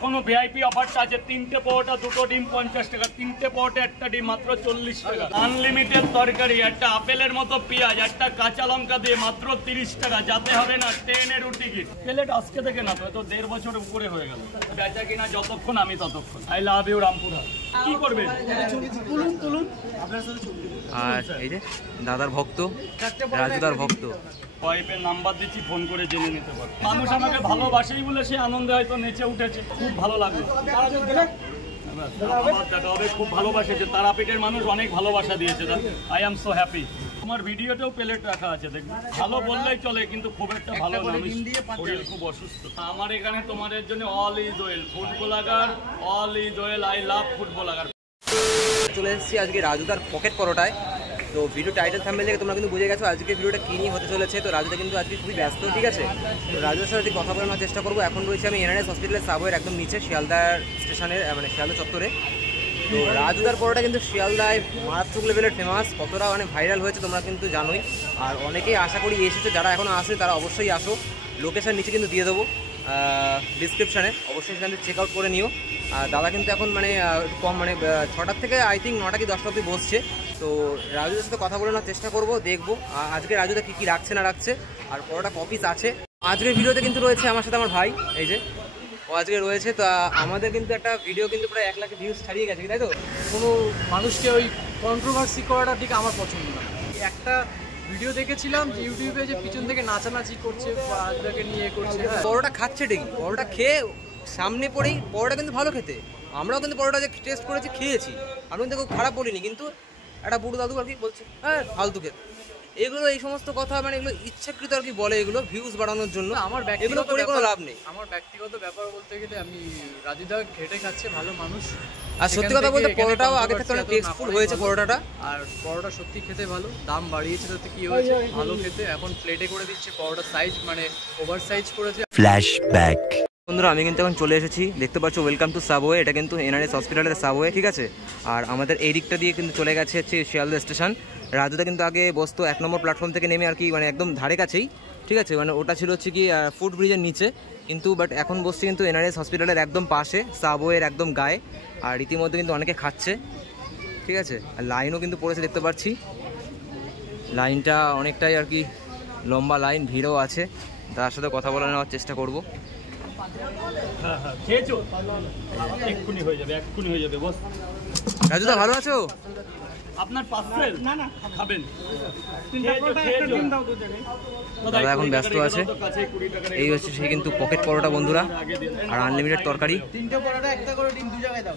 এখনো ভিআইপি অফারটা আছে। 3টে পরোটা 2টো ডিম 50 টাকা, 3টে পরোটা 1টা ডিম মাত্র 40 টাকা। আনলিমিটেড তরকারি, একটা আপেলের মতো পেঁয়াজ, একটা কাঁচা লঙ্কা দিয়ে মাত্র 30 টাকা। যাতে হবে না ট্রেনের টিকিট। প্লেট আজকে থেকে না, তো 1.5 বছরের উপরে হয়ে গেল। বেচা কিনা যতক্ষণ আমি ততক্ষণ। I love you Rampurhat. কি করবে তুলুন। আর এই যে দাদার ভক্ত, রাজুদার ভক্ত। ওয়াইফের নাম্বার দিচ্ছি, ফোন করে জেনে নিতে পারো। মানুষ আমাকে ভালোবাসেই বলে সে আনন্দে হয়তো নেচে উঠেছে, খুব ভালো লাগলো। খুব ভালোবাসেছে, তারাপীঠের মানুষ অনেক ভালোবাসা দিয়েছে। I am so happy. তোমার ভিডিওতেও প্লেট রাখা আছে, দেখবে। ভালো বললেই চলে, কিন্তু খুব একটা ভালো না, শরীর খুব অসুস্থ। আমার এখানে তোমাদের জন্য অল ইজ ওয়েল ফুটবলাগার, all is well. I love ফুটবলাগার। চলে এসেছি আজকে রাজুদার পকেট পরোটায়। তো ভিডিও টাইটেল থাম্বনেল থেকে তোমরা কিন্তু বুঝে গেছো আজকে ভিডিওটা কী নিয়ে হতে চলেছে। তো রাজুদা কিন্তু আজকে খুবই ব্যস্ত, ঠিক আছে। তো রাজুদার সাথে কথা বলানোর চেষ্টা করবো। এখন রয়েছে আমি এনআরএস হসপিটালের সাবওয়ের একদম নিচে, শিয়ালদার স্টেশনের, মানে শিয়ালদা চত্বরে। তো রাজুদার পরোটা কিন্তু শিয়ালদায় মারাত্মক লেভেলের ফেমাস, কতটা মানে ভাইরাল হয়েছে তোমরা কিন্তু জানোই। আর অনেকেই আশা করি এসেছে, যারা এখনও আসে তারা অবশ্যই আসো। লোকেশান নিচে কিন্তু দিয়ে দেবো ডিসক্রিপশানে, অবশ্যই সেখান থেকে চেক আউট করে নিও। আর দাদা কিন্তু এখন মানে কম, মানে 6টার থেকে আই থিঙ্ক 9টা কি 10টা অবধি বসছে। তো রাজুদার সাথে কথা বলানোর চেষ্টা করবো, দেখবো আজকে রাজুদা কী রাখছে না রাখছে, আর পরোটা কপিস আছে। আজকের ভিডিওতে কিন্তু রয়েছে আমার সাথে আমার ভাই, এই যে ও আজকে রয়েছে। তো আমাদের কিন্তু একটা ভিডিও কিন্তু প্রায় 1 লাখ ভিউজ ছাড়িয়ে গেছে, তাই তো? কোনো মানুষকে ওই কন্ট্রোভার্সি করাটার দিকে আমার পছন্দ না। একটা ভিডিও দেখেছিলাম যে ইউটিউবে যে পিছন থেকে নাচানাচি করছে, রাজুদাকে নিয়ে করছে। পরোটা খাচ্ছে ঠিকই, পরোটা খেয়ে সামনে পড়েই পরোটা কিন্তু ভালো খেতে। আমরাও কিন্তু পরোটা যে টেস্ট করেছি, খেয়েছি, আমি কিন্তু খুব খারাপ বলিনি। কিন্তু একটা বুড়ো দাদু আর কি বলছে, হ্যাঁ ফালতু খেতে। এগুলো এই সমস্ত কথা মানে এগুলো ইচ্ছাকৃত আর কি বলে, এগুলো ভিউজ বাড়ানোর জন্য। আমার এগুলো করে কোনো লাভ নেই। আমার ব্যক্তিগত ব্যাপার বলতে গেলে আমি রাজুদা খেটে খাচ্ছে, ভালো মানুষ। আর সত্যি কথা বলতে পরোটাও আগে থেকে অনেক টেস্টফুল হয়েছে পরোটাটা। আর পরোটা সত্যি খেতে ভালো, দাম বাড়িয়েছে তাতে কি হয়েছে, ভালো খেতে। এখন প্লেটে করে দিচ্ছে, পরোটা সাইজ মানে ওভার সাইজ করেছে। ফ্ল্যাশব্যাক। বন্ধুরা আমি কিন্তু এখন চলে এসেছি, দেখতে পাচ্ছ ওয়েলকাম টু সাবওয়ে। এটা কিন্তু এনআরএস হসপিটালের সাবওয়ে, ঠিক আছে। আর আমাদের এই দিকটা দিয়ে কিন্তু চলে গেছে হচ্ছে শিয়ালদা স্টেশন। রাজুদা কিন্তু আগে বসতো 1 নম্বর প্ল্যাটফর্ম থেকে নেমে আর কি, মানে একদম ধারে কাছেই, ঠিক আছে। মানে ওটা ছিল হচ্ছে কি ফুট ব্রিজের নিচে, কিন্তু বাট এখন বসছে কিন্তু এনআরএস হসপিটালের একদম পাশে, সাবওয়ের একদম গায়ে। আর ইতিমধ্যে কিন্তু অনেকে খাচ্ছে, ঠিক আছে। আর লাইনও কিন্তু পড়েছে, দেখতে পাচ্ছি লাইনটা অনেকটাই আর কি লম্বা লাইন, ভিড়ও আছে। তার সাথে কথা বলে নেওয়ার চেষ্টা করবো। খেয়েছো? এক্ষুনি হয়ে যাবে বস। রাজুদা ভালো আছো? আপনার পার্সেল না খাবেন? দাদা এখন ব্যস্ত আছে। এই হচ্ছে সে কিন্তু পকেট পরোটা বন্ধুরা, আর আনলিমিটেড তরকারি। 3টে পরোটা 1টা করে ডিম 2 জায়গায় দাও।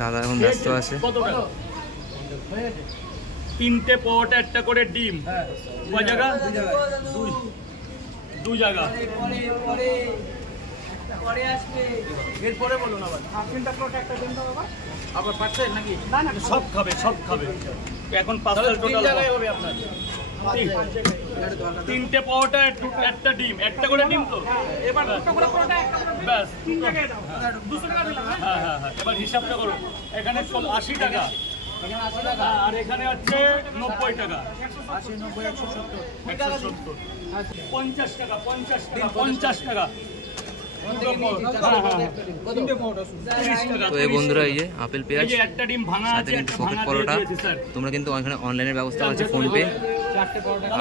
দাদা এখন ব্যস্ত আছে। 3টে পরোটা 1টা করে ডিম, কয় জায়গা? 2 জায়গা। পরে আসবে, এরপরে বলুন আবার। 3টা পরোটা 1টা ডিম দাও বাবা। আবার পার্সেল নাকি? না সব খাবে। এখন পার্সেল টোটাল জায়গায় হবে আপনার। 3টে পরোটা 1টা ডিম, 1টা করে ডিম তো। এবার 2টো করে পরোটা 1টা করে ব্যাস 3 জায়গায় দাও। 200 টাকা দিলাম। হ্যাঁ। এবার হিসাবটা করো। এখানে 80 টাকা, এখানে 80 টাকা, আর এখানে হচ্ছে 90 টাকা। 80 90 170 170 50 টাকা 50 টাকা। তো এই বন্ধুরা এই যে আপেল পেঁয়াজ একটা ডিম ভাঙা সাথে কিন্তু পকেট পরোটা। তোমরা কিন্তু এখানে অনলাইনের ব্যবস্থা আছে, ফোনপে।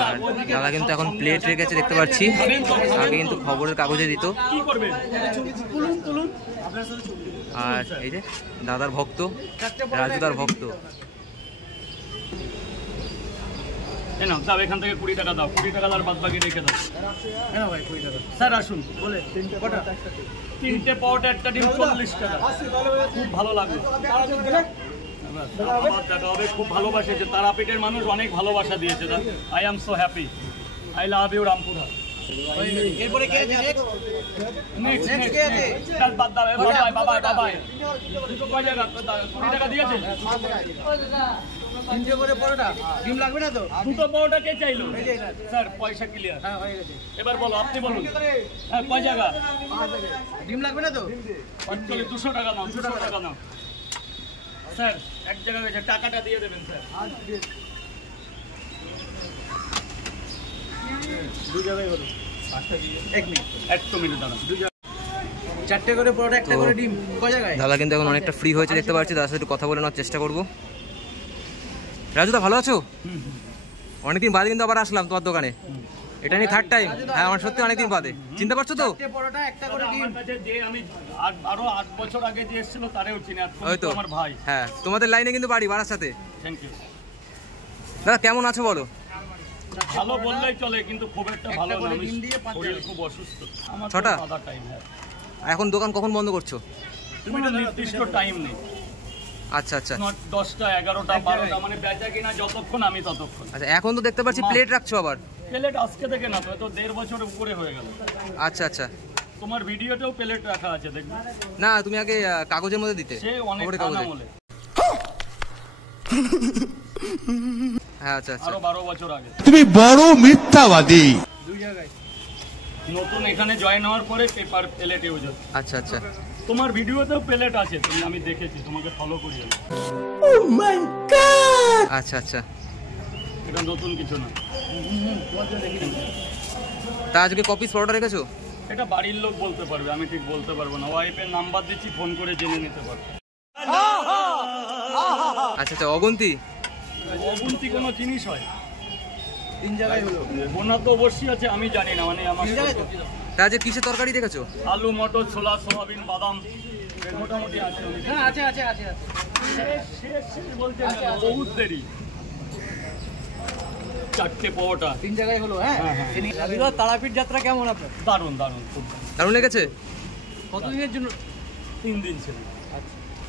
আর দাদা কিন্তু এখন প্লেট রেখেছে, দেখতে পাচ্ছি। আগে কিন্তু খবরের কাগজে দিত। আর এই যে দাদার ভক্ত, রাজুদার ভক্ত। এখান থেকে 20 টাকা দাও, 20 টাকা আর বাদ বাকি রেখে দাও। ভাই 20 টাকা স্যার আসুন। বলে 3টে পরোটা 1টা ডিম 40 টাকা। খুব ভালো লাগলো। দেখা হবে, খুব ভালোবাসেছে, তারাপীঠের মানুষ অনেক ভালোবাসা দিয়েছে। I am so happy. I love you Rampurhat. এরপরে কে আছে? নেক্সট কে আছে? বাদ দাও। বাবাই দুটো কয় জায়গা? 20 টাকা দিয়েছে। 3টে করে পরোটা ডিম লাগবে না তো? 2টো পরোটা কে চাইলো? স্যার পয়সা ক্লিয়ার। হ্যাঁ হয়ে গেছে। এবার বলো, আপনি বলুন। হ্যাঁ কয় জায়গা? ডিম লাগবে না তো? 200 টাকা নাও, 200 টাকা নাও। স্যার এক জায়গা গেছে, টাকাটা দিয়ে দেবেন স্যার। একটু মিনিট দাঁড়ান। চারটে করে পরোটা, একটা করে ডিম, কয় জায়গায়? দাদা কিন্তু এখন অনেকটা ফ্রি হয়েছে দেখতে পাচ্ছি, দাদার সাথে একটু কথা বলে নেওয়ার চেষ্টা করবো। রাজুদা ভালো আছো? অনেকদিন বাদে কিন্তু আবার আসলাম তোমার দোকানে, এটা নিয়ে থার্ড টাইম। হ্যাঁ আমার সত্যি অনেকদিন বাদে, চিনতে পারছো তো? পরোটা, একটা করে ডিম। আমার কাছে যে আমি আরো 8 বছর আগে যে এসেছিল তারেও চিনি, আর ওই তো আমার ভাই। হ্যাঁ, তোমাদের লাইনে কিন্তু বাড়ি বাড়ার সাথে। থ্যাংক ইউ দাদা কেমন আছো বলো? ভালো বললেই চলে, কিন্তু খুব একটা ভালো না, আমি শরীর খুব অসুস্থ। আমার ছটা? আধা টাইম। হ্যাঁ, এখন দোকান কখন বন্ধ করছো? তুমি তো নির্দিষ্ট টাইম নেই। আচ্ছা আচ্ছা 10টা 11টা 12টা, মানে বেচা কিনা যতক্ষণ আমি ততক্ষণ। আচ্ছা, এখন তো দেখতে পাচ্ছি প্লেট রাখছো আবার। প্লেট আজকে থেকে না, তো 1.5 বছরের উপরে হয়ে গেল। আচ্ছা আচ্ছা, তোমার ভিডিওতেও প্লেট রাখা আছে দেখবে। না তুমি আগে কাগজের মধ্যে দিতে, সে অনেক খবরের কাগজে। আমলে, হ্যাঁ আচ্ছা আচ্ছা। আরো 12 বছর আগে। তুমি বড় মিথ্যাবাদী। দুই জায়গায় নতুন এখানে জয়েন হওয়ার পরে পেপার প্লেট ইউজ হচ্ছে। আচ্ছা আচ্ছা, তোমার ভিডিওতেও প্লেট আছে, তুমি, আমি দেখেছি, তোমাকে ফলো করি আমি। আচ্ছা আচ্ছা। এটা নতুন কিছু না। তা আজকে কপিস পরোটা রেখেছো? এটা বাড়ির লোক বলতে পারবে, আমি ঠিক বলতে পারবো না। ওয়াইফের নাম্বার দিচ্ছি, ফোন করে জেনে নিতে পারবে। আচ্ছা আচ্ছা, অগুন্তি অগুন্তি কোনো জিনিস হয়? 3 জায়গায় হলো। বোনা তো অবশ্যই আছে, আমি জানি না, মানে আমার তা আজকে কিসের তরকারি রেখেছো? আলু, মটর, ছোলা, সোয়াবিন, বাদাম মোটামুটি আছে। হ্যাঁ আছে আছে আছে আছে। শেষ বলতে না, বহুত দেরি। 4টে পরোটা। 3 জায়গায় হলো। হ্যাঁ রাজুদার তারাপীঠ যাত্রা কেমন আপনার? দারুণ দারুণ, খুব দারুণ লেগেছে? কতদিনের জন্য? 3 দিন ছিল।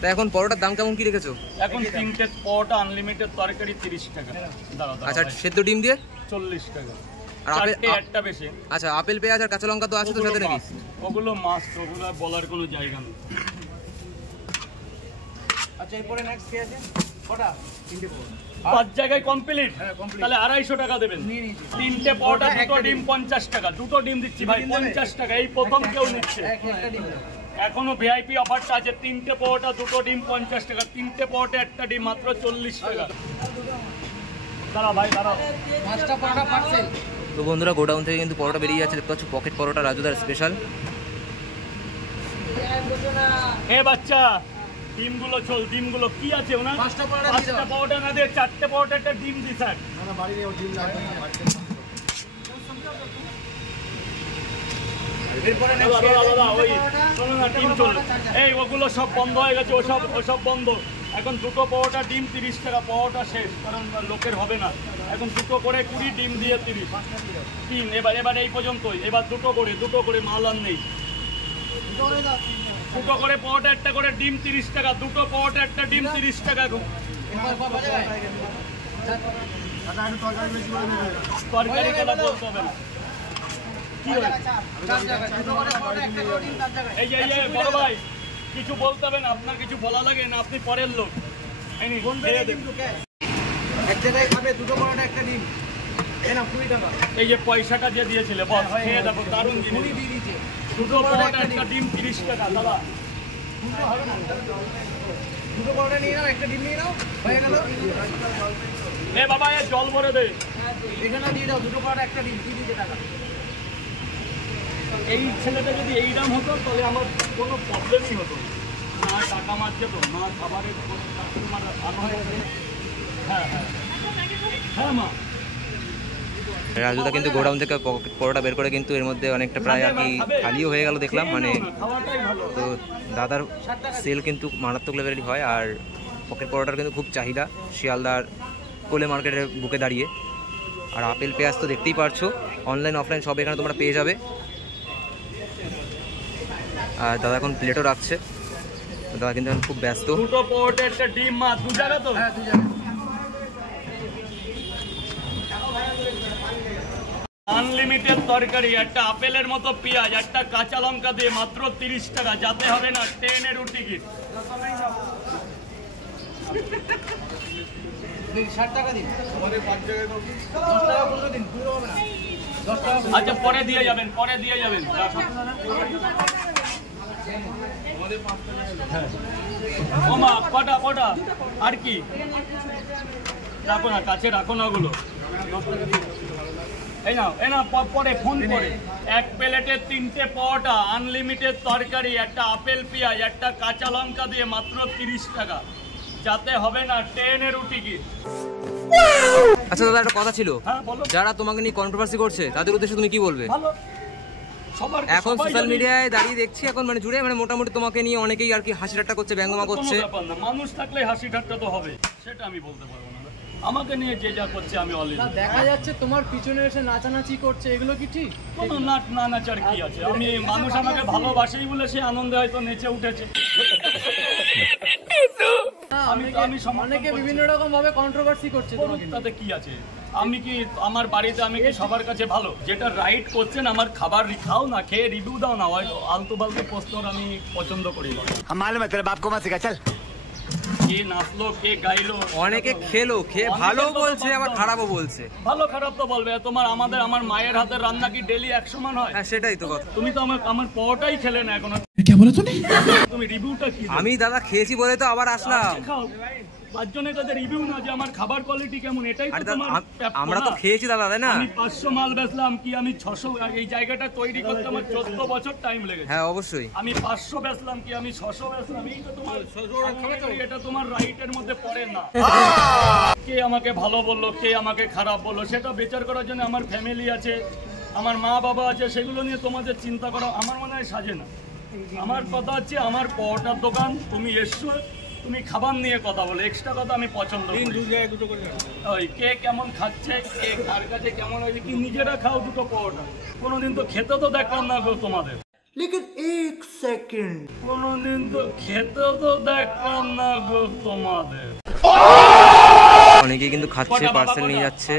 তা এখন পরোটার দাম কেমন কি রেখেছো? এখন 3টে পরোটা, আনলিমিটেড তরকারি 30 টাকা। দাঁড়াও আচ্ছা, সেদ্ধ ডিম দিয়ে 40 টাকা। আর আপেল? 4টে একটা বেশি। আচ্ছা, আপেল পেঁয়াজ আর কাঁচা লঙ্কা তো আছে তো সাথে নাকি? ওগুলো মাস্ট, ওগুলো বলার কোনো জায়গা নেই। আচ্ছা এরপরে নেক্সট কি আছে? কটা? 3টে পরোটা। 5 জায়গায় কমপ্লিট। হ্যাঁ, complete। তাহলে 250 টাকা দেবেন। নিয়ে নিয়েছি। 3টে পরোটা, পরোটা, 2টো একটা ডিম ডিম। 50 টাকা। 2টো ডিম দিচ্ছি ভাই, ডিম দেবে? 50 টাকা। এই প্রথম কেউ নিচ্ছে। একটা ডিম দাও। এখনো ভিআইপি অফারটা আছে। 3টে পরোটা, 2টো ডিম 50 টাকা। 3টে পরোটা, একটা ডিম মাত্র 40 টাকা। দাঁড়াও ভাই, দাঁড়াও। 5টা পরোটা পার্সেল। তো বন্ধুরা, গোডাউন থেকে কিন্তু পরোটা বেরিয়ে যাচ্ছে, দেখতে পাচ্ছ পকেট পরোটা রাজুদার স্পেশাল। এ বাচ্চা, ডিমগুলো চল, ডিমগুলো কি আছে ওনা? 5টা পরোটা দিয়ে 5টা দাও। পরোটা না দিয়ে 4টে পরোটা, একটা ডিম দি স্যার। না বাড়ি নিয়ে ডিম লাগবে না। এরপরে দাদা, দাদা, দাদা, ওই শোনো না, ডিম চলবে। এই ওগুলো সব বন্ধ হয়ে গেছে, ওসব বন্ধ। এখন 2টো পরোটা, ডিম 30 টাকা। পরোটা শেষ, কারণ লোকের হবে না। এখন 2টো করে 20, ডিম দিয়ে 30। 3 এবার এই পর্যন্তই। এবার 2টো করে মাল আর নেই। 2টো করে পরোটা, একটা করে ডিম 30 টাকা। 2টো পরোটা, একটা ডিম 30 টাকা। তরকারি কথা বলতে হবে না। কি হয়েছে? এই যে বড় ভাই, কিছু বলতে হবে না। আপনার কিছু বলা লাগে না, আপনি পরের লোক। এই নিন, খেয়ে দেখুন। এক জায়গায় খাবে 2টো পরোটা, একটা ডিম। এই না 20 টাকা। এই যে পয়সাটা যে দিয়েছিলে বস, খেয়ে দেখো, দারুণ জিনিস। 20 দিয়ে দিয়েছে। 2টো পরোটা, একটা ডিম 30 টাকা। দাদা, 2টো পরোটা নিয়ে নাও, একটা ডিম নিয়ে নাও, হয়ে গেল। এ বাবা, এ জল ভরে দে। এখানে দিয়ে দাও 2টো পরোটা, একটা ডিম, কি দিতে টাকা? এই ছেলেটা যদি এই দাম হতো, তাহলে আমার কোনো প্রবলেমই হতো না। না টাকা মারছে তো, না খাবারের কোনো কাস্টমার আনা হয়েছে। হ্যাঁ হ্যাঁ হ্যাঁ মা। রাজুদা কিন্তু গোডাউন থেকে পকেট পরোটা বের করে কিন্তু এর মধ্যে অনেকটা প্রায় আর কি খালিও হয়ে গেল দেখলাম। মানে খাওয়াটাই ভালো। তো দাদার সেল কিন্তু মারাত্মক লেভেলেরই হয়, আর পকেট পরোটার কিন্তু খুব চাহিদা শিয়ালদার কোলে মার্কেটের বুকে দাঁড়িয়ে। আর আপেল পেঁয়াজ তো দেখতেই পারছো, অনলাইন অফলাইন সব এখানে তোমরা পেয়ে যাবে। আর দাদা এখন প্লেটও রাখছে, দাদা কিন্তু এখন খুব ব্যস্ত। 2টো পরোটা, একটা ডিম, মা 2 জায়গা তো? হ্যাঁ 2 জায়গায়। আনলিমিটেড তরকারি, একটা আপেলের মতো পেঁয়াজ, একটা কাঁচা লঙ্কা দিয়ে মাত্র 30 টাকা। যাতে হবে না ট্রেনেরও টিকিট। 60 টাকা দিন। আমাদের 5 জায়গায় 10 টাকা করে দিন, পুরো হবে না। 10 টাকা। আচ্ছা, পরে দিয়ে যাবেন, পরে দিয়ে যাবেন। রাখুন। ও মা, কটা আর কি? রাখো না, কাছে রাখো না ওগুলো। এই না পরে ফোন করে। এক প্লেটে 3টে পরোটা, আনলিমিটেড তরকারি, একটা আপেল পেঁয়াজ, একটা কাঁচা লঙ্কা দিয়ে মাত্র 30 টাকা। যাতে হবে না ট্রেনের টিকিট। আচ্ছা দাদা, একটা কথা ছিল, হ্যাঁ বলো। যারা তোমাকে নিয়ে কন্ট্রোভার্সি করছে তাদের উদ্দেশ্যে তুমি কি বলবে? ভালো, সবার এখন সোশ্যাল মিডিয়ায় দাঁড়িয়ে দেখছি এখন মানে জুড়ে মানে মোটামুটি তোমাকে নিয়ে অনেকেই আর কি হাসি ঠাট্টা করছে, ব্যঙ্গমা করছে। কোনো ব্যাপার না, মানুষ থাকলে হাসি ঠাট্টা তো হবে, সেটা আমি বলতে পারবো না। আমাকে নিয়ে যে যা করছে আমি অলরেডি দেখা যাচ্ছে তোমার পিছনে এসে নাচানাচি করছে, এগুলো কি ঠিক? কোনো না নাচার কি আছে? আমি মানুষ আমাকে ভালোবাসেই বলে সে আনন্দে হয়তো নেচে উঠেছে। অনেকে বিভিন্ন রকম ভাবে কন্ট্রোভার্সি করছে তোমাকে নিয়ে। তাতে কি আছে? আমি কি আমার বাড়িতে আমি কি সবার কাছে ভালো? যেটা রাইট করছেন, আমার খাবার খাও না, খেয়ে রিভিউ দাও না, আলতু ফালতু প্রশ্ন আমি পছন্দ করি না। কে নাচলো, কে গাইলো, অনেকে খেলো, খেয়ে ভালো বলছে আবার খারাপও বলছে। ভালো খারাপ তো বলবে। আমার মায়ের হাতের রান্না কি ডেলি এক সমান হয়? হ্যাঁ সেটাই তো কথা। তুমি তো আমার পরোটাই খেলে না এখনো, তুমি রিভিউটা কি? আমি দাদা খেয়েছি বলে তো আবার আসলাম। খাও, 5 জনের কাছে রিভিউ না যে আমার খাবার কোয়ালিটি কেমন, এটাই তো তোমার প্রাপ্য আমরা তো না? খেয়েছি দাদা, তাই না? আমি 500 মাল বেচলাম কি আমি 600? এই জায়গাটা তৈরি করতে আমার 14 বছর টাইম লেগেছে। হ্যাঁ অবশ্যই। আমি 500 বেচলাম কি আমি 600 বেচলাম, এই তো তোমার এটা তোমার রাইটের মধ্যে পড়ে না। কে আমাকে ভালো বললো, কে আমাকে খারাপ বললো, সেটা বিচার করার জন্য আমার ফ্যামিলি আছে, আমার মা বাবা আছে, সেগুলো নিয়ে তোমাদের চিন্তা করা আমার মনে হয় সাজে না। আমার কথা হচ্ছে আমার পরোটার দোকান, তুমি এসছো, তুমি খাবার নিয়ে কথা বলো, এক্সট্রা কথা আমি পছন্দ করি। ওই কে কেমন খাচ্ছে, কে কার কাছে কেমন হয়েছে, কি নিজেরা খাও দুটো পরোটা। কোনোদিন তো খেতে তো দেখলাম না গো তোমাদের। लेकिन एक सेकंड কোনোদিন তো খেতে তো দেখলাম না গো তোমাদের। অনেকেই কিন্তু খাচ্ছে, পার্সেল নিয়ে যাচ্ছে।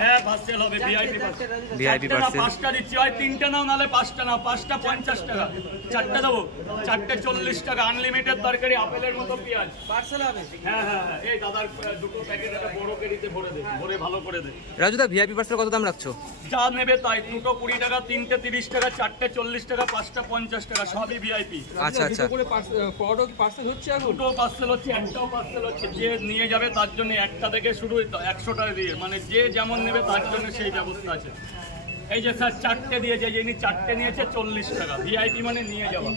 হ্যাঁ পার্সেল হবে, ভিআইপি পার্সেল। ভিআইপি পার্সেল 5টা দিচ্ছি, হয় 3টে নাও নালে 5টা নাও। 5টা 50 টাকা, 4টে দেবো, 4টে 40 টাকা। আনলিমিটেড তরকারি, আপেলের মতো পেঁয়াজ পার্সেল হবে। হ্যাঁ হ্যাঁ হ্যাঁ, এই দাদার দুটো প্যাকেট একটা বড় কেরিতে ভরে দে, ভরে ভালো করে দে। রাজুদা ভিআইপি পার্সেল কত দাম রাখছো? যা নেবে তাই, দুটো 20 টাকা, 3টে 30 টাকা, 4টে 40 টাকা, 5টা 50 টাকা, সবই ভিআইপি। আচ্ছা আচ্ছা। পরোটা কি পার্সেল হচ্ছে এখন? দুটো পার্সেল হচ্ছে, একটাও পার্সেল হচ্ছে। যে নিয়ে যাবে তার জন্য একটা থেকে শুরু 100 টাকা দিয়ে, মানে যে যেমন নেবে তার জন্য সেই ব্যবস্থা আছে। এই যে স্যার 4টে দিয়েছে, যিনি 4টে নিয়েছে 40 টাকা। ভিআইপি মানে নিয়ে যাওয়া,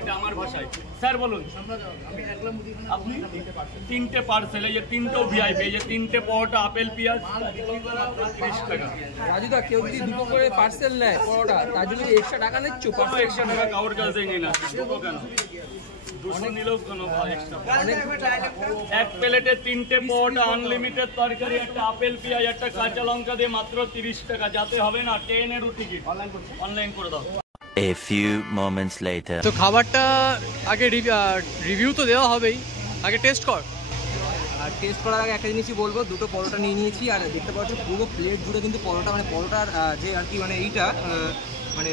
এটা আমার ভাষায়। স্যার বলুন, আপনি 3টে পার্সেল, এই যে 3টো ভিআইপি, এই যে 3টে পরোটা, আপেল পেঁয়াজ 30 টাকা। রাজুদা কেউ যদি দুটো করে পার্সেল নেয় পরোটা, তার জন্য এক্সট্রা টাকা নিচ্ছ? কোনো এক্সট্রা টাকা কারোর কাছে নিই না। দুটো কেন, 200 নিলেও কোনো এক্সট্রা। এক প্লেটে 3টে পরোটা, আনলিমিটেড তরকারি, একটা আপেল পেঁয়াজ, একটা কাঁচা লঙ্কা দিয়ে মাত্র 30 টাকা। যাতে হবে না ট্রেনের টিকিট, অনলাইন করে দাও। A few moments later. তো খাবারটা আগে রিভিউ তো দেওয়া হবেই, আগে টেস্ট কর। আর টেস্ট করার আগে একটা জিনিসই বলবো, দুটো পরোটা নিয়ে নিয়েছি। আর দেখতে পাচ্ছ পুরো প্লেট জুড়ে কিন্তু পরোটা, মানে পরোটার যে আর কি মানে এইটা মানে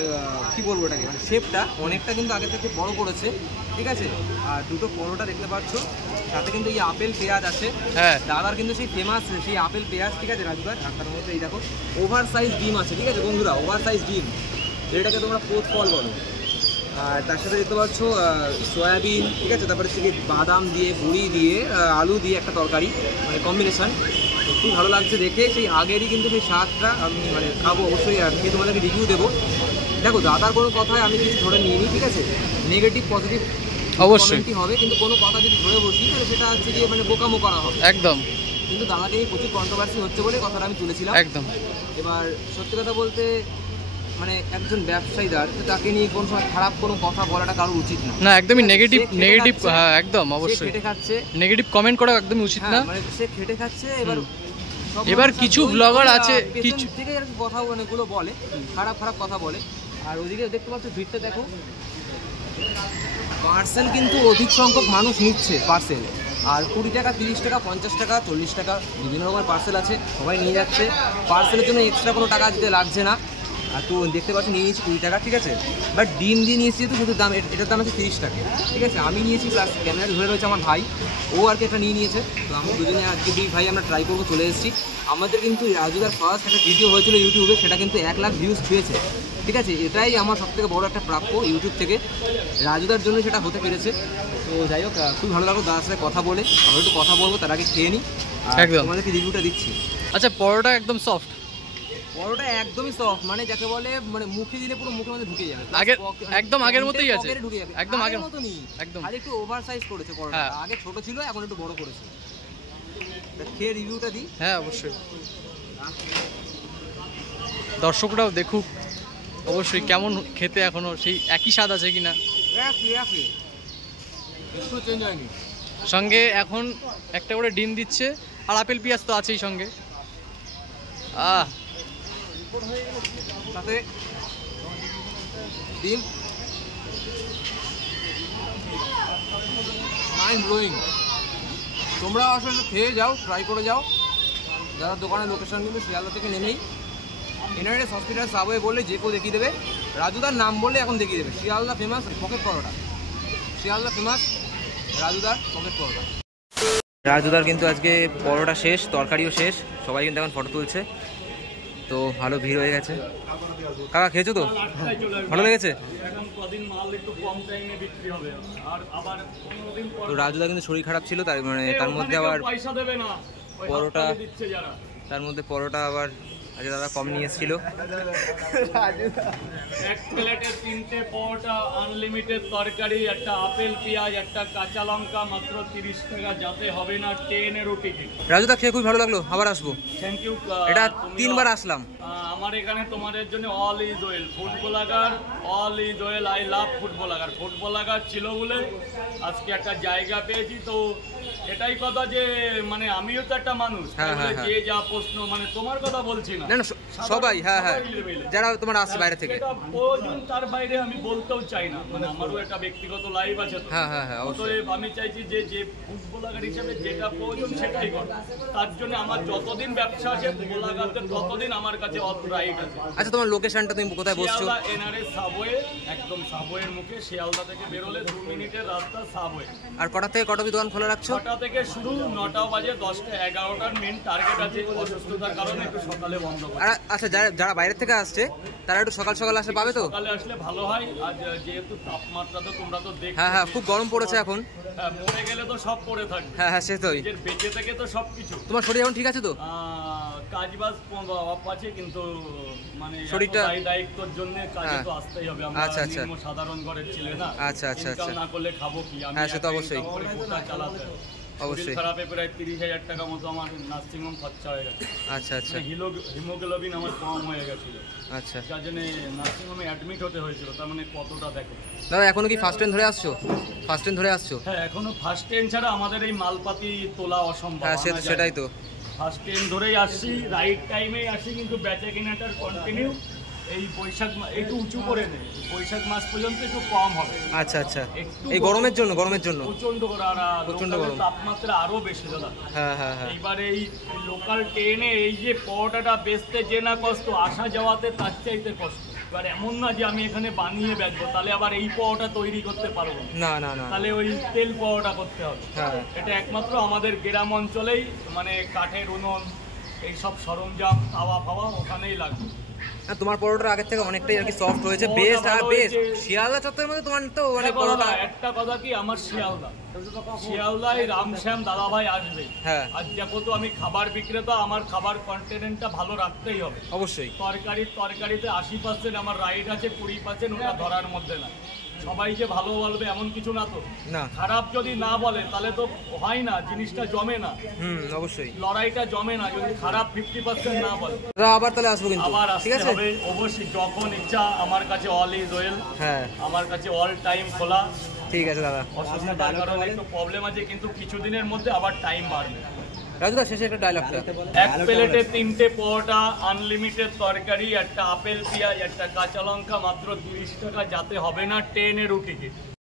কি বলবো এটাকে, মানে শেপটা অনেকটা কিন্তু আগে থেকে বড় করেছে, ঠিক আছে। আর দুটো পরোটা দেখতে পাচ্ছ, সাথে কিন্তু এই আপেল পেঁয়াজ আছে। হ্যাঁ দাদার কিন্তু সেই ফেমাস সেই আপেল পেঁয়াজ, ঠিক আছে রাজুদার। আর তার মধ্যে এই দেখো ওভার সাইজ ডিম আছে, ঠিক আছে বন্ধুরা, ওভার সাইজ ডিম, যেটাকে তোমরা পোস্ট ফল বলো। আর তার সাথে দেখতে পাচ্ছ সয়াবিন, ঠিক আছে, তারপরে থেকে বাদাম দিয়ে, বড়ি দিয়ে, আলু দিয়ে একটা তরকারি, মানে কম্বিনেশন। তো খুব ভালো লাগছে দেখে। সেই আগেরই কিন্তু সেই স্বাদটা আমি মানে খাবো অবশ্যই, আর খেয়ে তোমাদেরকে রিভিউ দেবো। দেখো দাদার কোনো কথায় আমি কিছু ধরে নিয়ে নিই, ঠিক আছে, নেগেটিভ পজিটিভ অবশ্যই হবে, কিন্তু কোনো কথা যদি ধরে বসি তাহলে সেটা হচ্ছে গিয়ে মানে বোকামো করা হবে একদম। কিন্তু দাদাকে নিয়ে প্রচুর কন্ট্রোভার্সি হচ্ছে বলে কথাটা আমি তুলেছিলাম একদম। এবার সত্যি কথা বলতে মানে একজন ব্যবসায়ীদার, তাকে নিয়ে কোনো সময় খারাপ কোনো কথা বলাটা কারোর উচিত না। না একদমই নেগেটিভ, হ্যাঁ একদম অবশ্যই। খেটে খাচ্ছে, নেগেটিভ কমেন্ট করা একদমই উচিত না। মানে সে খেটে খাচ্ছে। এবার কিছু ব্লগার আছে কিছু থেকে কথা অনেকগুলো বলে, খারাপ খারাপ কথা বলে। আর ওদিকে দেখতে পাচ্ছ ভিড়টা দেখো, পার্সেল কিন্তু অধিক সংখ্যক মানুষ নিচ্ছে পার্সেল। আর 20 টাকা, 30 টাকা, 50 টাকা, 40 টাকা বিভিন্ন রকমের পার্সেল আছে, সবাই নিয়ে যাচ্ছে। পার্সেলের জন্য এক্সট্রা কোনো টাকা দিতে লাগছে না। আর তো দেখতে পাচ্ছি নিয়ে নিয়েছি 20 টাকা, ঠিক আছে। বাট ডিম দিয়ে নিয়েছি যেহেতু শুধু দাম, এটার দাম আছে 30 টাকা, ঠিক আছে। আমি নিয়েছি, প্লাস ক্যামেরা ধরে রয়েছে আমার ভাই, ও আর কি এটা নিয়ে নিয়েছে। তো আমি দুজনে আজকে 2 ভাই আমরা ট্রাই করবো, চলে এসেছি। আমাদের কিন্তু রাজুদার ফার্স্ট একটা ভিডিও হয়েছিল ইউটিউবে, সেটা কিন্তু 1 লাখ ভিউজ ছুঁয়েছে, ঠিক আছে। এটাই আমার সবথেকে বড় একটা প্রাপ্য ইউটিউব থেকে, রাজুদার জন্য সেটা হতে পেরেছে। তো যাই হোক, খুব ভালো লাগলো দাদার সাথে কথা বলে। আমরা একটু কথা বলবো, তার আগে খেয়ে নিই, একদম তোমাদেরকে রিভিউটা দিচ্ছি। আচ্ছা পরোটা একদম সফট, পরোটা একদমই সফট, মানে যাকে বলে মানে মুখে দিলে পুরো মুখের মধ্যে ঢুকে যাবে। একদম আগের মতোই আছে, ঢুকে যাবে একদম আগের মতোই, একদম। আর একটু ওভার সাইজ করেছে পরোটা, আগে ছোট ছিল এখন একটু বড় করেছে। খেয়ে রিভিউটা দিই। হ্যাঁ অবশ্যই, দর্শকরাও দেখুক অবশ্যই কেমন খেতে, এখনো সেই একই স্বাদ আছে কিনা, একটু চেঞ্জ হয়নি। সঙ্গে এখন একটা করে ডিম দিচ্ছে, আর আপেল পেঁয়াজ তো আছেই সঙ্গে। সাথে ডিম, মাইন্ড ব্লোয়িং। তোমরা আসলে খেয়ে যাও, ট্রাই করে যাও। যারা দোকানের লোকেশন কিন্তু শিয়ালদা থেকে নেমেই এনআরএস হসপিটাল সাবওয়ে বললে যে কেউ দেখিয়ে দেবে, রাজুদার নাম বললে এখন দেখিয়ে দেবে। শিয়ালদা ফেমাস পকেট পরোটা, শিয়ালদা ফেমাস রাজুদার পকেট পরোটা। রাজুদার কিন্তু আজকে পরোটা শেষ, তরকারিও শেষ, সবাই কিন্তু এখন ফটো তুলছে, তো ভালো ভিড় হয়ে গেছে। কাকা খেয়েছো তো, ভালো লেগেছে? তো রাজুদা কিন্তু শরীর খারাপ ছিল, তার মানে তার মধ্যে আবার পরোটা, তার মধ্যে পরোটা আবার আজকে দাদা কম নিয়ে এসেছিল। এক প্লেটে 3টে পরোটা, আনলিমিটেড তরকারি, একটা আপেল পেঁয়াজ, একটা কাঁচা লঙ্কা, মাত্র 30 টাকা, যাতে হবে না 10-এর টিকিট। রাজুদা খেয়ে খুব ভালো লাগলো, আবার আসবো। Thank you. এটা 3বার আসলাম। আমার এখানে তোমাদের জন্য all is well, food blogger, all is well, I love food blogger. Food blogger ছিল বলে আজকে একটা জায়গা পেয়েছি। তো এটাই কথা যে মানে আমিও তো একটা মানুষ, যে যা প্রশ্ন, মানে তোমার কথা বলছি না, সবাই, হ্যাঁ হ্যাঁ, যারা তোমার আসছে বাইরে থেকে, প্রয়োজন তার বাইরে আমি বলতেও চাই না, মানে আমারও একটা ব্যক্তিগত লাইফ আছে। হ্যাঁ হ্যাঁ হ্যাঁ, অবশ্যই। আমি চাইছি যে যে ফুড ব্লগার হিসেবে যেটা প্রয়োজন সেটাই কর। তার জন্য আমার যতদিন ব্যবসা আছে ব্লগারদের ততদিন আমার কাছে অল রাইট আছে। আচ্ছা, তোমার লোকেশনটা তুমি কোথায় বসছো? শিয়ালদা এনআরএস সাবওয়ে, একদম সাবওয়ের মুখে, শিয়ালদা থেকে বেরোলে 2 মিনিটের রাস্তা সাবওয়ে। আর কটা থেকে কটা অবধি দোকান খোলা রাখছো? 6টা থেকে শুরু, 9টা বাজে, 10টা 11টার মেন টার্গেট আছে। অসুস্থতার কারণে একটু সকালে বন্ধ করে। আচ্ছা, যারা বাইরে থেকে আসছে তারা একটু সকাল সকাল আসলে পাবে তো? সকালে আসলে ভালো হয়। আর যেহেতু তাপমাত্রা তো তোমরা তো দেখছো, হ্যাঁ হ্যাঁ, খুব গরম পড়েছে এখন। হ্যাঁ, মরে গেলে তো সব পড়ে থাকবে। হ্যাঁ হ্যাঁ, সেটাই। বেঁচে থেকে তো সবকিছু। তোমার শরীর এখন ঠিক আছে তো? কাজবাজ অফ আছে, কিন্তু মানে শরীরটা দায়িত্বের জন্য কাজে তো আসতেই হবে। আমরা নিম্ন সাধারণ ঘরের ছেলে না, আচ্ছা আচ্ছা আচ্ছা, না করলে খাবো কি? আমি হ্যাঁ, সে তো অবশ্যই, চালাতে অবশ্যই। খারাপে প্রায় 30,000 টাকা মতো আমার নার্সিংহোম খরচা হয়ে গেছে। আচ্ছা আচ্ছা, হিমোগ্লোবিন আমার কম হয়ে গেছিল, আচ্ছা, যার জন্য নার্সিংহোমে অ্যাডমিট হতে হয়েছিল। তার মানে কতটা দেখো দাদা, এখনো কি ফার্স্ট ট্রেন ধরে আসছো? ফার্স্ট ট্রেন ধরে আসছো? হ্যাঁ, এখনো ফার্স্ট ট্রেন ছাড়া আমাদের এই মালপাতি তোলা অসম্ভব। হ্যাঁ, সেটাই তো, ফার্স্ট ট্রেন ধরেই আসছি, রাইট টাইমেই আসি, কিন্তু বেচা কেনাটার কন্টিনিউ এই বৈশাখ একটু উঁচু করে নেই, বৈশাখ মাস পর্যন্ত একটু কম হবে। আচ্ছা আচ্ছা, এই গরমের জন্য প্রচন্ড গরম, তাপমাত্রা আরো বেশি দাদা। হ্যাঁ হ্যাঁ হ্যাঁ, এইবার এই লোকাল ট্রেনে এই যে পরোটাটা বেচতে যে না কষ্ট, আসা যাওয়াতে তার চাইতে কষ্ট। এবার এমন না যে আমি এখানে বানিয়ে বেচবো, তাহলে আবার এই পরোটা তৈরি করতে পারবো না, না না, তাহলে ওই তেল পরোটা করতে হবে। হ্যাঁ, এটা একমাত্র আমাদের গ্রাম অঞ্চলেই, মানে কাঠের উনুন, এইসব সরঞ্জাম, তাওয়া ফাওয়া ওখানেই লাগবে। তোমার পরোটা আগের থেকে অনেকটাই আর কি সফট হয়েছে, বেস্ট। আর বেস্ট শিয়ালদা চত্বরের মধ্যে তোমার তো মানে পরোটা। একটা কথা কি, আমার শিয়ালদায় রামশ্যাম দাদাভাই আসবে। হ্যাঁ, আর দেখো তো, আমি খাবার বিক্রেতা, আমার খাবার কন্টেন্টটা ভালো রাখতেই হবে অবশ্যই। তরকারিতে 80% আমার রাইট আছে, 20% ওটা ধরার মধ্যে না। সবাই যে ভালো বলবে এমন কিছু না, তো না, খারাপ যদি না বলে তাহলে তো হয় না, জিনিসটা জমে না। অবশ্যই লড়াইটা জমে না যদি খারাপ 50% না বলে। আবার তাহলে আসবো কিন্তু, আবার ঠিক আছে? অবশ্যই, যখন ইচ্ছা। আমার কাছে অল ইজ ওয়েল, হ্যাঁ, আমার কাছে অল টাইম খোলা। ঠিক আছে দাদা, অসুস্থতার কারণে একটু প্রবলেম আছে, কিন্তু কিছুদিনের মধ্যে আবার টাইম বাড়বে। রাজুদা, শেষে একটা ডায়লগটা। এক প্লেটে 3টে পরোটা, আনলিমিটেড তরকারি, একটা আপেল পেঁয়াজ, একটা কাঁচা লঙ্কা, মাত্র 30 টাকা, যাতে হবে না 10-এর টিকিট।